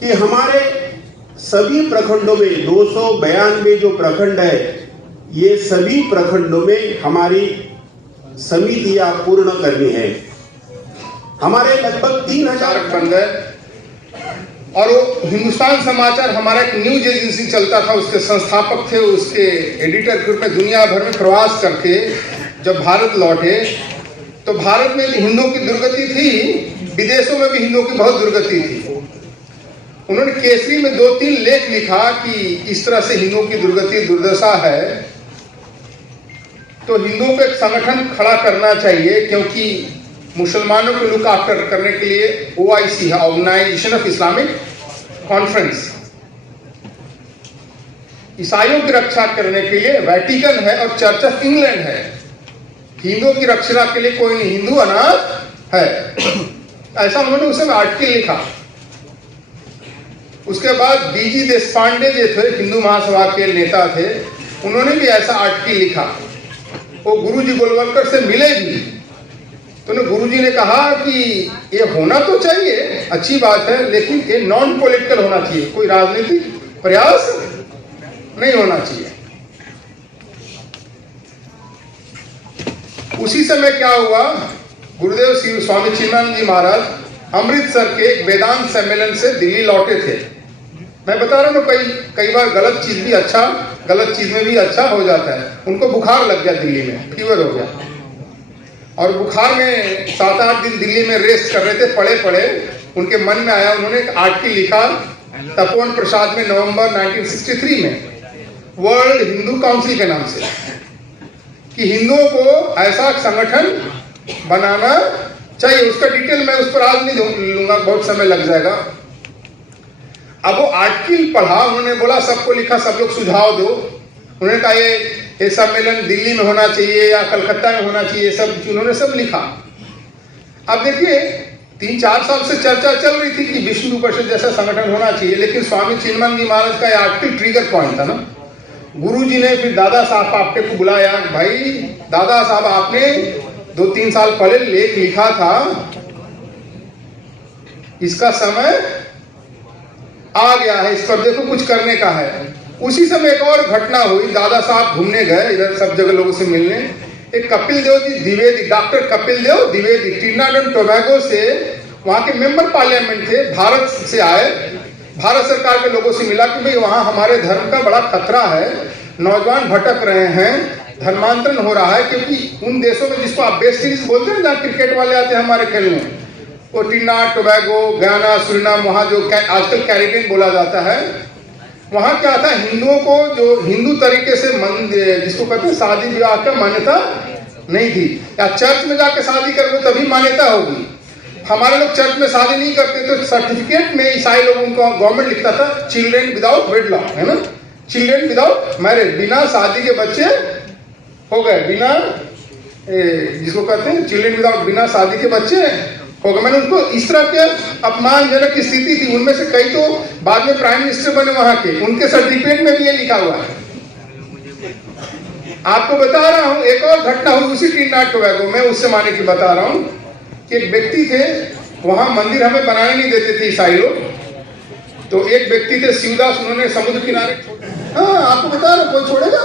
कि हमारे सभी प्रखंडों में 292 जो प्रखंड है, ये सभी प्रखंडों में हमारी समितियां पूर्ण करनी है। हमारे लगभग 3000 बन गए और वो हिंदुस्तान समाचार हमारा एक न्यूज एजेंसी चलता था, उसके संस्थापक थे, उसके एडिटर के रूप में दुनिया भर में प्रवास करके जब भारत लौटे तो भारत में हिंदुओं की दुर्गति थी, विदेशों में भी हिंदुओं की बहुत दुर्गति थी। उन्होंने केसरी में 2-3 लेख लिखा कि इस तरह से हिंदुओं की दुर्गति दुर्दशा है, तो हिंदुओं को एक संगठन खड़ा करना चाहिए, क्योंकि मुसलमानों को लुक आफ्टर करने के लिए OIC है, ऑर्गेनाइजेशन ऑफ इस्लामिक कॉन्फ्रेंस, ईसाइयों की रक्षा करने के लिए वेटिकन है और चर्च ऑफ इंग्लैंड है, हिंदुओं की रक्षा के लिए कोई नहीं, हिंदू अनाथ है। ऐसा उन्होंने उस समय आर्टिकल लिखा। उसके बाद BG देशपांडे जो थे, हिंदू महासभा के नेता थे, उन्होंने भी ऐसा आर्टिकल लिखा। वो गुरुजी गोलवलकर से मिले भी, तो गुरुजी ने कहा कि ये होना तो चाहिए, अच्छी बात है, लेकिन ये नॉन पॉलिटिकल होना चाहिए, कोई राजनीतिक प्रयास नहीं होना चाहिए। उसी समय क्या हुआ, गुरुदेव स्वामी चिन्मयानंद जी महाराज अमृतसर के एक वेदांत सम्मेलन से दिल्ली लौटे थे। मैं बता रहा हूँ, कई बार गलत चीज में भी अच्छा हो जाता है। उनको बुखार लग गया, दिल्ली में फीवर हो गया, और बुखार में 7-8 दिन दिल्ली में रेस्ट कर रहे थे, पड़े उनके मन में आया, उन्होंने एक आर्टिकल लिखा तपोवन प्रसाद में नवंबर 1963 में वर्ल्ड हिंदू काउंसिल के नाम से, कि हिंदुओं को ऐसा संगठन बनाना चाहिए। उसका डिटेल मैं उस पर आज नहीं लूंगा, बहुत समय लग जाएगा। अब वो आर्टिकल पढ़ा, उन्होंने बोला सबको लिखा, सब लोग सुझाव दो। उन्होंने कहा ये सम्मेलन दिल्ली में होना चाहिए या कलकत्ता में होना चाहिए, सब उन्होंने सब लिखा। अब देखिए 3-4 साल से चर्चा चल रही थी कि विष्णु परिषद जैसा संगठन होना चाहिए, लेकिन स्वामी चिन्मयानंद जी महाराज का आर्टिकल ट्रिगर पॉइंट था ना। गुरुजी ने फिर दादा साहब आपके को बुलाया, भाई दादा साहब आपने 2-3 साल पहले लेख लिखा था, इसका समय आ गया है, इस पर देखो कुछ करने का है। उसी समय एक और घटना हुई, दादा साहब घूमने गए इधर सब जगह लोगों से मिलने। एक Kapil Dev ji Dwivedi, doctor Kapil Dev Dwivedi Trinidad and Tobago से, वहां के मेंबर पार्लियामेंट थे, भारत से आए, भारत सरकार के लोगों से मिला कि भाई वहां हमारे धर्म का बड़ा खतरा है, नौजवान भटक रहे हैं, धर्मांतरण हो रहा है, क्योंकि उन देशों में जिसको आप वेस्ट इंडीज बोलते हैं, जहाँ क्रिकेट वाले आते हैं हमारे खेलने, वो ट्रिनिडाद टोबैगो, गयाना, सूरीनाम, वहां जो आजकल कैरिबियन बोला जाता है, वहां क्या था, हिंदुओं को जो हिंदू तरीके से जिसको कहते हैं शादी विवाह का मान्यता नहीं थी, या चर्च में जाके शादी करोगे तभी मान्यता होगी। हमारे लोग चर्च में शादी नहीं करते, तो सर्टिफिकेट में ईसाई लोगों को गवर्नमेंट लिखता था चिल्ड्रेन विदाउट वेडलॉक, है ना, चिल्ड्रेन विदाउट मैरिज, बिना शादी के बच्चे हो गए, बिना जिसको कहते हैं चिल्ड्रेन विदाउट, बिना शादी के बच्चे हो गए। मैंने उनको इस तरह के अपमानजनक स्थिति थी, उनमें से कई तो बाद में प्राइम मिनिस्टर बने वहां के, उनके सर्टिफिकेट में भी ये लिखा हुआ है। आपको बता रहा हूं, एक और घटना हुई उसी ट्रिनिडाद टोबैगो में, उससे माने की बता रहा हूं कि एक व्यक्ति थे, वहां मंदिर हमें बनाने नहीं देते थे ईसाई लोग, तो एक व्यक्ति थे शिवदास, उन्होंने समुद्र किनारे, हाँ आपको बता रहा, कोई छोड़ेगा?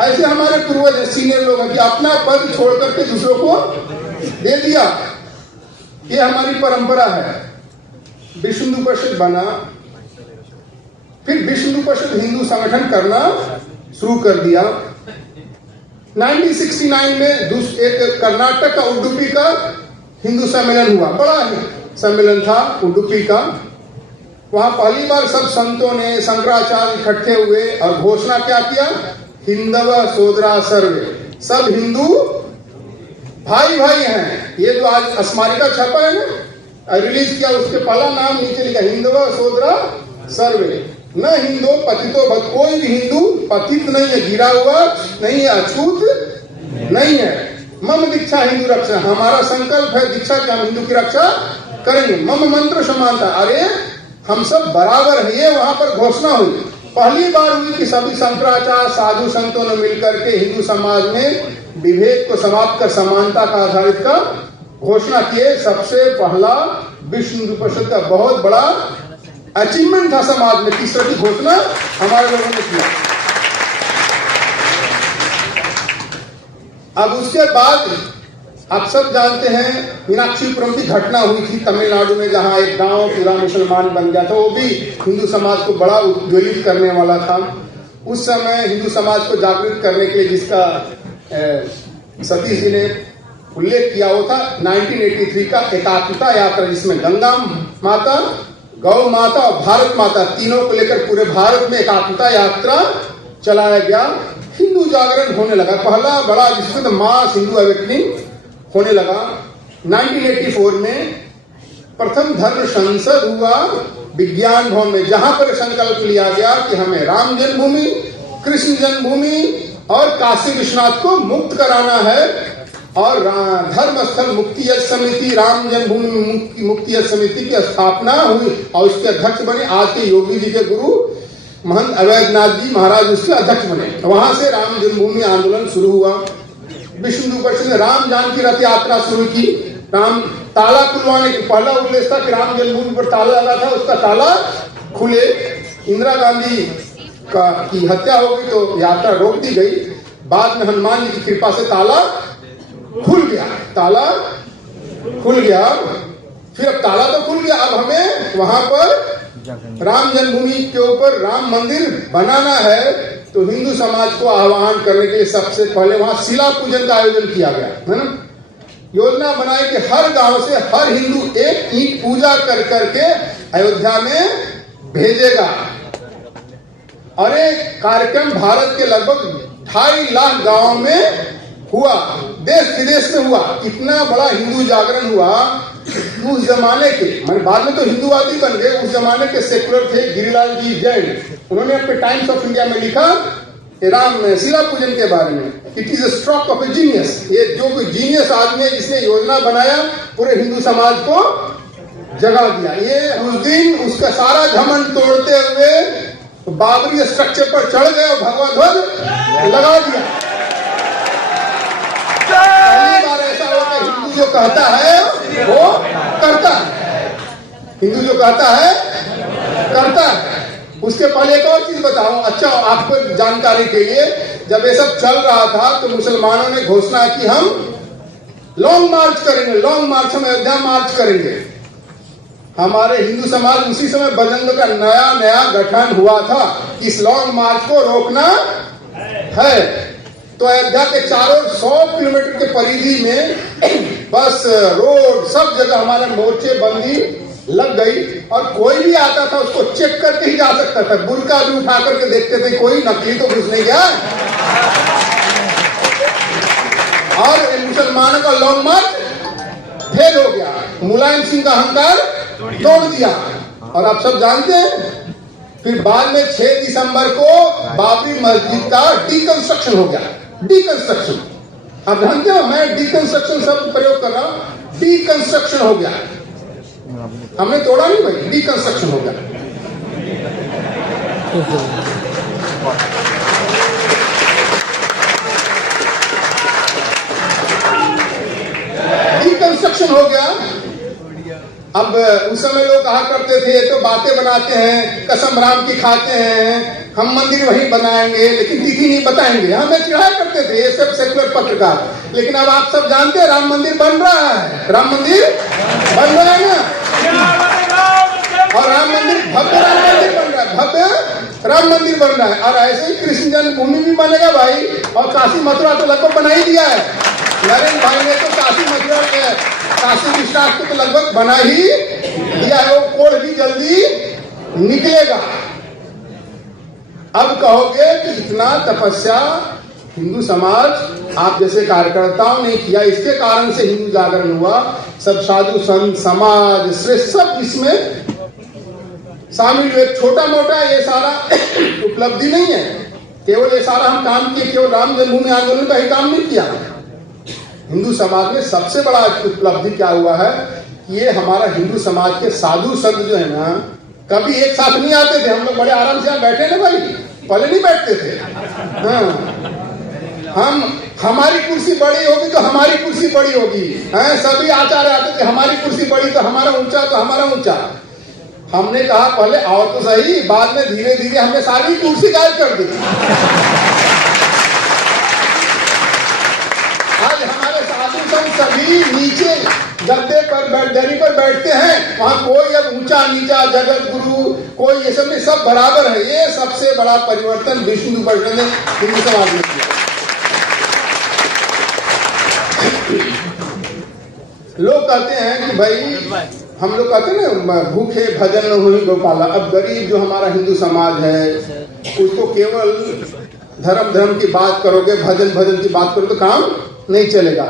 ऐसे हमारे पूर्वज सीनियर लोग हैं कि अपना पद छोड़ करके दूसरों को दे दिया, ये हमारी परंपरा है। विष्णु परिषद बना, फिर विष्णु परिषद हिंदू संगठन करना शुरू कर दिया। 1969 में एक कर्नाटक का उडुपी का हिंदू सम्मेलन हुआ, बड़ा ही सम्मेलन था उडुपी का। वहां पहली बार सब संतों ने, शंकराचार्य इकट्ठे हुए और घोषणा क्या किया, हिंदव सोदरा सर्वे, सब हिंदू भाई भाई हैं। ये जो आज स्मारिका छपा है ना, रिलीज किया, उसके पहला नाम नीचे लिखा हिंदव सोदरा सर्वे, न हिंदू पतितो भक्त, कोई भी हिंदू पतित नहीं है, गिरा हुआ नहीं है, अछूत नहीं है। मम दीक्षा हिंदू रक्षा, हमारा संकल्प है दीक्षा कि हम हिंदू की रक्षा करेंगे। मम मंत्र समानता, अरे हम सब बराबर है, ये वहां पर घोषणा हुई। पहली बार हुई कि सभी शंकराचार्य साधु संतों ने मिलकर के हिंदू समाज में विभेद को समाप्त कर समानता का आधारित का घोषणा किए। सबसे पहला विष्णु परिषद का बहुत बड़ा अचीवमेंट था समाज में, तीसरे की घोषणा हमारे लोगों ने किया। अब उसके बाद आप सब जानते हैं मीनाक्षीपुरम की घटना हुई थी तमिलनाडु में, जहां एक गांव पूरा मुसलमान बन गया था। वो भी हिंदू समाज को बड़ा उद्वेलित करने वाला था। उस समय हिंदू समाज को जागृत करने के लिए जिसका सतीश जी ने उल्लेख किया वो था 1983 का एकात्मता यात्रा, जिसमें गंगा माता, गौ माता और भारत माता तीनों को लेकर पूरे भारत में एकात्मता यात्रा चलाया गया। हिंदू जागरण होने लगा, पहला बड़ा जिसमें तो मास हिंदू अवेकनिंग होने लगा। 1984 में प्रथम धर्म संसद हुआ विज्ञान भवन में, जहां पर संकल्प लिया गया कि हमें राम जन्मभूमि, कृष्ण जन्मभूमि और काशी विश्वनाथ को मुक्त कराना है। और धर्म स्थल मुक्ति यज्ञ समिति, राम जन्मभूमि मुक्ति यज्ञ समिति की स्थापना हुई और उसके अध्यक्ष बने आज के योगी जी के गुरु महंत अवैधनाथ जी महाराज, उसके अध्यक्ष बने। वहां से राम जन्मभूमि आंदोलन शुरू हुआ। विष्णु परिषद ने राम जानकी रथ यात्रा शुरू की। राम ताला खुलवाने की पहला उल्लेख था कि राम जन्मभूमि पर ताला लगा था, उसका ताला खुले। इंदिरा गांधी की हत्या हो गई तो यात्रा रोक दी गई। बाद में हनुमान जी की कृपा से ताला खुल गया, ताला खुल गया। फिर अब ताला तो खुल गया, अब हमें वहां पर राम जन्मभूमि के ऊपर राम मंदिर बनाना है। तो हिंदू समाज को आह्वान करने के लिए सबसे पहले वहां शिला पूजन का आयोजन किया गया, है ना। योजना बनाई कि हर गांव से हर हिंदू एक ईंट पूजा कर करके अयोध्या में भेजेगा। और एक कार्यक्रम भारत के लगभग 2.5 लाख गांव में हुआ, देश विदेश में हुआ। इतना बड़ा हिंदू जागरण हुआ। उस जमाने के, मैंने बाद में तो हिंदूवादी बन गए, उस जमाने के सेकुलर थे गिरिलाल जी जैन, उन्होंने अपने टाइम्स ऑफ इंडिया में लिखा राम शिला पूजन के बारे में, it is a stroke of A genius. ये जो कोई जीनियस आदमी है जिसने योजना बनाया, पूरे हिंदू समाज को जगा दिया। ये उस दिन उसका सारा घमंड तोड़ते हुए बाबरी स्ट्रक्चर पर चढ़ गए और भगवा ध्वज लगा दिया। पहली बार ऐसा होता है, हिंदू जो कहता है वो करता है, हिंदू जो कहता है करता है। उसके पहले एक और चीज बताऊं, अच्छा आपको जानकारी के लिए, जब ये सब चल रहा था तो मुसलमानों ने घोषणा की हम लॉन्ग मार्च करेंगे, लॉन्ग मार्च, हम अयोध्या मार्च करेंगे। हमारे हिंदू समाज उसी समय बजरंग दल का नया नया गठन हुआ था, इस लॉन्ग मार्च को रोकना है। तो अयोध्या के चारों 100 किलोमीटर के परिधि में बस रोड सब जगह हमारे मोर्चे बंदी लग गई। और कोई भी आता था उसको चेक करके ही जा सकता था, बुर्का भी उठा करके देखते थे कोई नकली तो घुस नहीं गया। और मुसलमानों का लॉन्ग मार्च फेल हो गया, मुलायम सिंह का अहंकार तोड़ दिया। और आप सब जानते हैं, फिर बाद में 6 दिसंबर को बाबरी मस्जिद का डिकंस्ट्रक्शन हो गया। डिकंस्ट्रक्शन, आप जानते हो, मैं डिकंस्ट्रक्शन शब्द प्रयोग कर रहा हूं। डिकंस्ट्रक्शन हो गया, हमने तोड़ा नहीं भाई, डिकंस्ट्रक्शन हो गया। डिकंस्ट्रक्शन हो गया। अब उस समय लोग कहा करते थे ये तो बातें बनाते हैं, कसम राम की खाते हैं, हम मंदिर वहीं बनाएंगे लेकिन तिथि नहीं बताएंगे, हमें चिढ़ाया करते थे ये सब सेकुलर पत्रकार। लेकिन अब आप सब जानते हैं राम मंदिर बन रहा है, राम मंदिर बन रहा है ना। और राम मंदिर, भव्य राम मंदिर बन रहा है, भव्य राम मंदिर बन रहा है। और ऐसे ही कृष्ण जन्मभूमि भी बनेगा भाई। और काशी मथुरा तो लगभग बना ही दिया है, नरेंद्र भाई ने तो काशी मथुरा के, काशी विश्वनाथ को तो लगभग बना ही दिया है। वो कोड भी जल्दी निकलेगा। अब कहोगे कि इतना तपस्या हिंदू समाज आप जैसे कार्यकर्ताओं ने किया, इसके कारण से हिंदू जागरण हुआ, सब साधु संत समाज श्रेष्ठ सब इसमें शामिल हुए। छोटा मोटा ये सारा उपलब्धि नहीं है, केवल ये सारा हम काम किए, केवल राम जन्मभूमि आंदोलन का ही काम नहीं किया। हिंदू समाज में सबसे बड़ा उपलब्धि क्या हुआ है, ये हमारा हिंदू समाज के साधु संत जो है ना, कभी एक साथ नहीं आते थे। हम लोग बड़े आराम से यहाँ बैठे ना भाई, पहले नहीं बैठते थे। हम, हमारी कुर्सी बड़ी होगी तो हमारी कुर्सी बड़ी होगी, सभी आचार्य आते थे, हमारी कुर्सी बड़ी तो हमारा ऊंचा, तो हमारा ऊंचा। हमने कहा पहले आओ तो सही, बाद में धीरे धीरे हमने सारी कुर्सी गायब कर दी। आज हमारे साधु संत सभी नीचे गद्दे पर दरी पर बैठते हैं, वहां कोई अब ऊंचा नीचा जगत गुरु कोई ये सब नहीं, सब बराबर है। ये सबसे बड़ा परिवर्तन विश्व हिंदू परिषद ने हिंदू समाज में किया। लोग कहते हैं कि भाई, हम लोग कहते हैं ना भूखे भजन न हुई गोपाला। अब गरीब जो हमारा हिंदू समाज है उसको केवल धर्म की बात करोगे, भजन की बात करोगे तो काम नहीं चलेगा।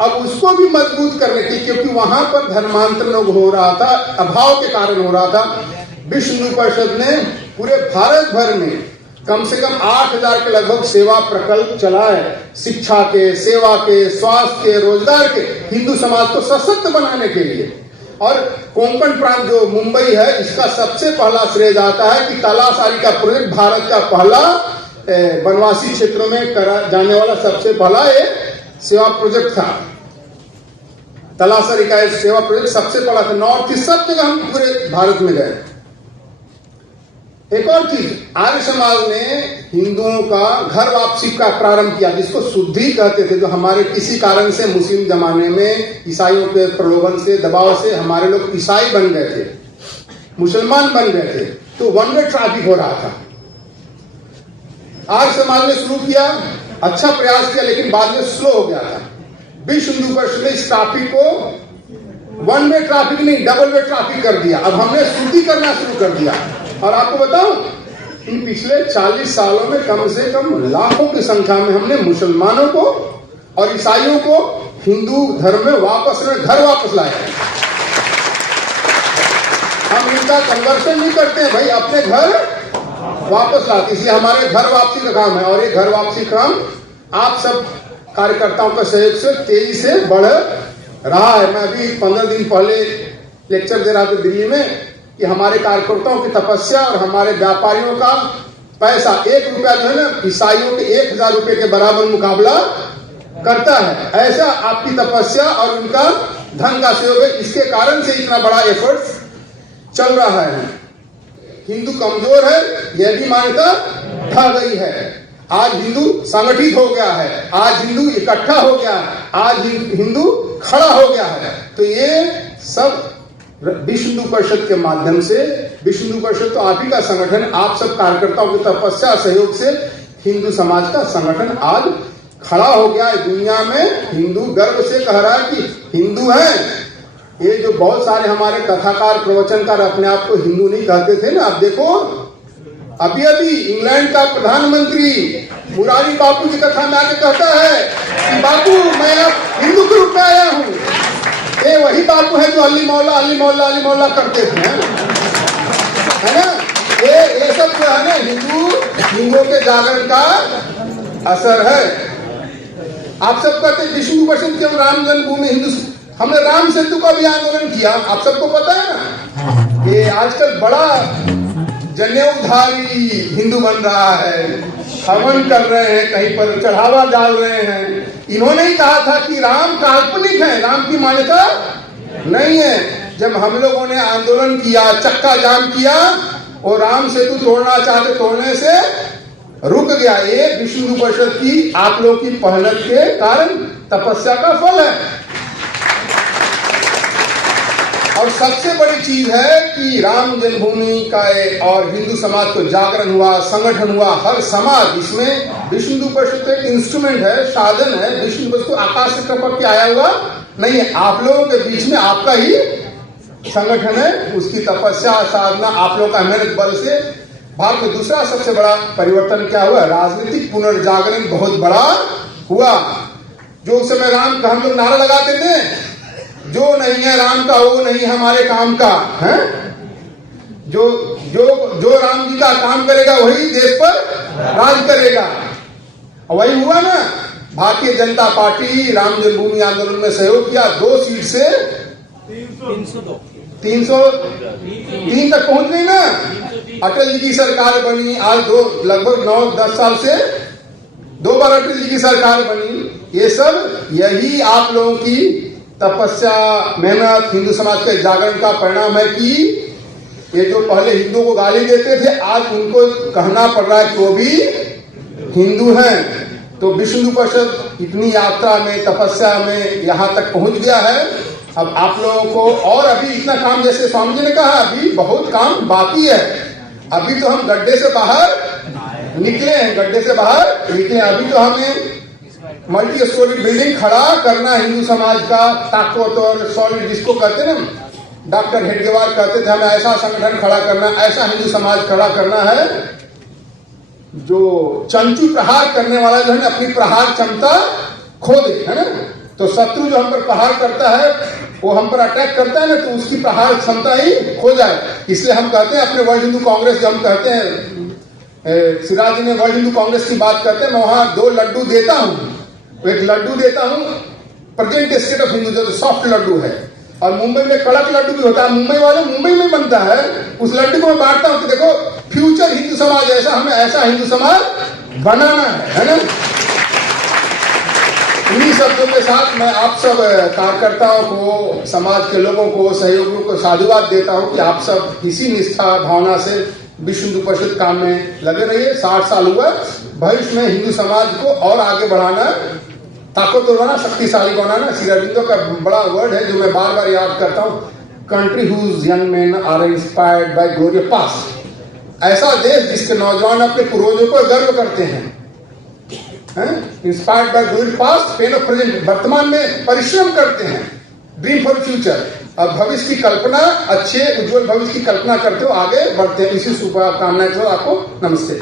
अब उसको भी मजबूत करने की, क्योंकि वहां पर धर्मांतरण हो रहा था, अभाव के कारण हो रहा था। विश्व हिंदू परिषद ने पूरे भारत भर में कम से कम 8000 के लगभग सेवा प्रकल्प चलाए, शिक्षा के, सेवा के, स्वास्थ्य के, रोजगार के, हिंदू समाज को सशक्त बनाने के लिए। और कोंकण प्रांत जो मुंबई है, इसका सबसे पहला श्रेय जाता है कि तलासारी का प्रोजेक्ट भारत का पहला वनवासी क्षेत्रों में करा जाने वाला सबसे पहला सेवा प्रोजेक्ट था। तलासारी का सेवा प्रोजेक्ट सबसे बड़ा था। नॉर्थ ईस्ट सब जगह हम पूरे भारत में गए। एक और चीज, आर्य समाज ने हिंदुओं का घर वापसी का प्रारंभ किया, जिसको शुद्धि कहते थे। जो हमारे किसी कारण से मुस्लिम जमाने में ईसाइयों के प्रलोभन से, दबाव से हमारे लोग ईसाई बन गए थे, मुसलमान बन गए थे, तो वन वे ट्रैफिक हो रहा था। आर्य समाज ने शुरू किया, अच्छा प्रयास किया, लेकिन बाद में स्लो हो गया था। विश्व हिंदू परिषद ने इस ट्रैफिक को वन वे ट्रैफिक नहीं, डबल वे ट्रैफिक कर दिया। अब हमने शुद्धि करना शुरू कर दिया। और आपको बताऊं, इन पिछले 40 सालों में कम से कम लाखों की संख्या में हमने मुसलमानों को और ईसाइयों को हिंदू धर्म में घर वापस लाया। हम इनका कन्वर्शन नहीं करते हैं भाई, अपने घर वापस लाते, इसलिए हमारे घर वापसी का काम है। और ये घर वापसी काम आप सब कार्यकर्ताओं का सहयोग से तेजी से बढ़ रहा है। मैं अभी 15 दिन पहले लेक्चर दे रहा था दिल्ली में कि हमारे कार्यकर्ताओं की तपस्या और हमारे व्यापारियों का पैसा 1 रुपया जो है ना, ईसाइयों के 1000 रुपए के बराबर मुकाबला करता है। ऐसा आपकी तपस्या और उनका धन का सहयोग है, इसके कारण से इतना बड़ा एफर्ट चल रहा है। हिंदू कमजोर है, यह भी मान्यता ढह गई है। आज हिंदू संगठित हो गया है, आज हिंदू इकट्ठा हो गया है, आज हिंदू खड़ा हो गया है। तो ये सब विश्व हिंदू परिषद के माध्यम से, विश्व हिंदू परिषद तो आप ही का संगठन, आप सब कार्यकर्ताओं की तपस्या सहयोग से हिंदू समाज का संगठन आज खड़ा हो गया है। दुनिया में हिंदू गर्व से कह रहा है कि हिंदू है। ये जो बहुत सारे हमारे कथाकार, प्रवचनकार अपने आप को हिंदू नहीं कहते थे ना, आप देखो अभी इंग्लैंड का प्रधानमंत्री मुरारी बापू की कथा में आके कहता है कि बापू मैं अब हिंदू के रूप में आया हूं। ये वही बापू है जो अली मौला अली मौला अली मौला करते थे, है ना। ये सब जो है ना हिंदुओं के जागरण का असर है। आप सब कहते हैं विष्णु परिषद क्यों राम जन्मभूमि हिंदू, हमने राम सेतु का भी आंदोलन किया, आप सबको पता है ना। ये आजकल बड़ा जनेऊधारी हिंदू बन रहा है, हवन कर रहे हैं, कहीं पर चढ़ावा डाल रहे हैं। इन्होंने ही कहा था कि राम काल्पनिक है, राम की मान्यता नहीं है। जब हम लोगों ने आंदोलन किया, चक्का जाम किया और राम सेतु तोड़ना चाहते, तोड़ने से रुक गया। ये विश्व हिंदू परिषद की आप लोगों की पहल के कारण तपस्या का फल है। और सबसे बड़ी चीज है कि राम जन्मभूमि का और हिंदू समाज को जागरण हुआ, संगठन हुआ, हर समाज इसमें विश्व हिंदू परिषद एक इंस्ट्रूमेंट है, साधन है। विश्व हिंदू परिषद आकाश से टपक के आया हुआ नहीं है, आप लोगों के बीच में आपका ही संगठन है, उसकी तपस्या साधना आप लोगों का मेहनत बल से। भारत में दूसरा सबसे बड़ा परिवर्तन क्या हुआ, राजनीतिक पुनर्जागरण बहुत बड़ा हुआ। जो उस समय राम का हम लोग नारा लगाते थे, जो नहीं है राम का वो नहीं हमारे काम का है। जो राम जी का काम करेगा वही देश पर राज करेगा। और वही हुआ ना। भारतीय जनता पार्टी राम जन्मभूमि आंदोलन में सहयोग किया, 2 सीट से 303 तक पहुंच गई ना। अटल जी की सरकार बनी, आज लगभग 9-10 साल से 2 बार अटल जी की सरकार बनी। ये सब यही आप लोगों की तपस्या, मेहनत, हिंदू समाज के जागरण का परिणाम है कि ये जो पहले हिंदुओं को गाली देते थे, आज उनको कहना पड़ रहा है कि वो भी हिंदू हैं। तो विश्व हिंदू परिषद इतनी यात्रा में, तपस्या में यहाँ तक पहुंच गया है। अब आप लोगों को और अभी इतना काम, जैसे स्वामी जी ने कहा, अभी बहुत काम बाकी है। अभी तो हम गड्ढे से बाहर निकले हैं, गड्ढे से बाहर निकले। अभी तो हमें मल्टी स्टोरी बिल्डिंग खड़ा करना हिंदू समाज का ताकत और सॉलिड, जिसको कहते हैं ना, डॉक्टर हेडगेवार कहते थे हमें ऐसा संगठन खड़ा करना, ऐसा हिंदू समाज खड़ा करना है जो चंचू प्रहार करने वाला जो है ना, अपनी प्रहार क्षमता खो दे, है ना। तो शत्रु जो हम पर प्रहार करता है, वो हम पर अटैक करता है ना, तो उसकी प्रहार क्षमता ही खो जाए। इसलिए हम कहते हैं अपने वर्ल्ड हिंदू कांग्रेस, जो हम कहते हैं, सिराज जी ने वर्ल्ड हिंदू कांग्रेस की बात करते हैं, मैं वहां 2 लड्डू देता हूं। एक लड्डू देता हूं प्रेजेंट स्टेट ऑफ हिंदू, जो सॉफ्ट लड्डू है, और मुंबई में कड़क लड्डू भी होता है, मुंबई वाले मुंबई में बनता है। उस लड्डू को मैं बांटता हूं कि देखो फ्यूचर हिंदू समाज ऐसा, हमें ऐसा हिंदू समाज बनाना है ना। इन्हीं शब्दों के साथ मैं आप सब कार्यकर्ताओं को, समाज के लोगों को, सहयोगियों को साधुवाद देता हूं कि आप सब इसी निष्ठा भावना से विश्व हिंदू परिषद काम में लगे रहिए। 60 साल हुआ, भविष्य में हिंदू समाज को और आगे बढ़ाना, ताकतवर बनाना, शक्तिशाली बनाना। श्री अरविंदो का बड़ा वर्ड है जो मैं बार बार याद करता हूँ, country whose young men are inspired by glory past. ऐसा देश जिसके नौजवान अपने पूर्वजों पर गर्व करते हैं, inspired by glory past, pain of present, वर्तमान में परिश्रम करते हैं, ड्रीम फॉर फ्यूचर, और भविष्य की कल्पना, अच्छे उज्जवल भविष्य की कल्पना करते हो, आगे बढ़ते हैं। इसी शुभकामनाएं आपको, नमस्ते।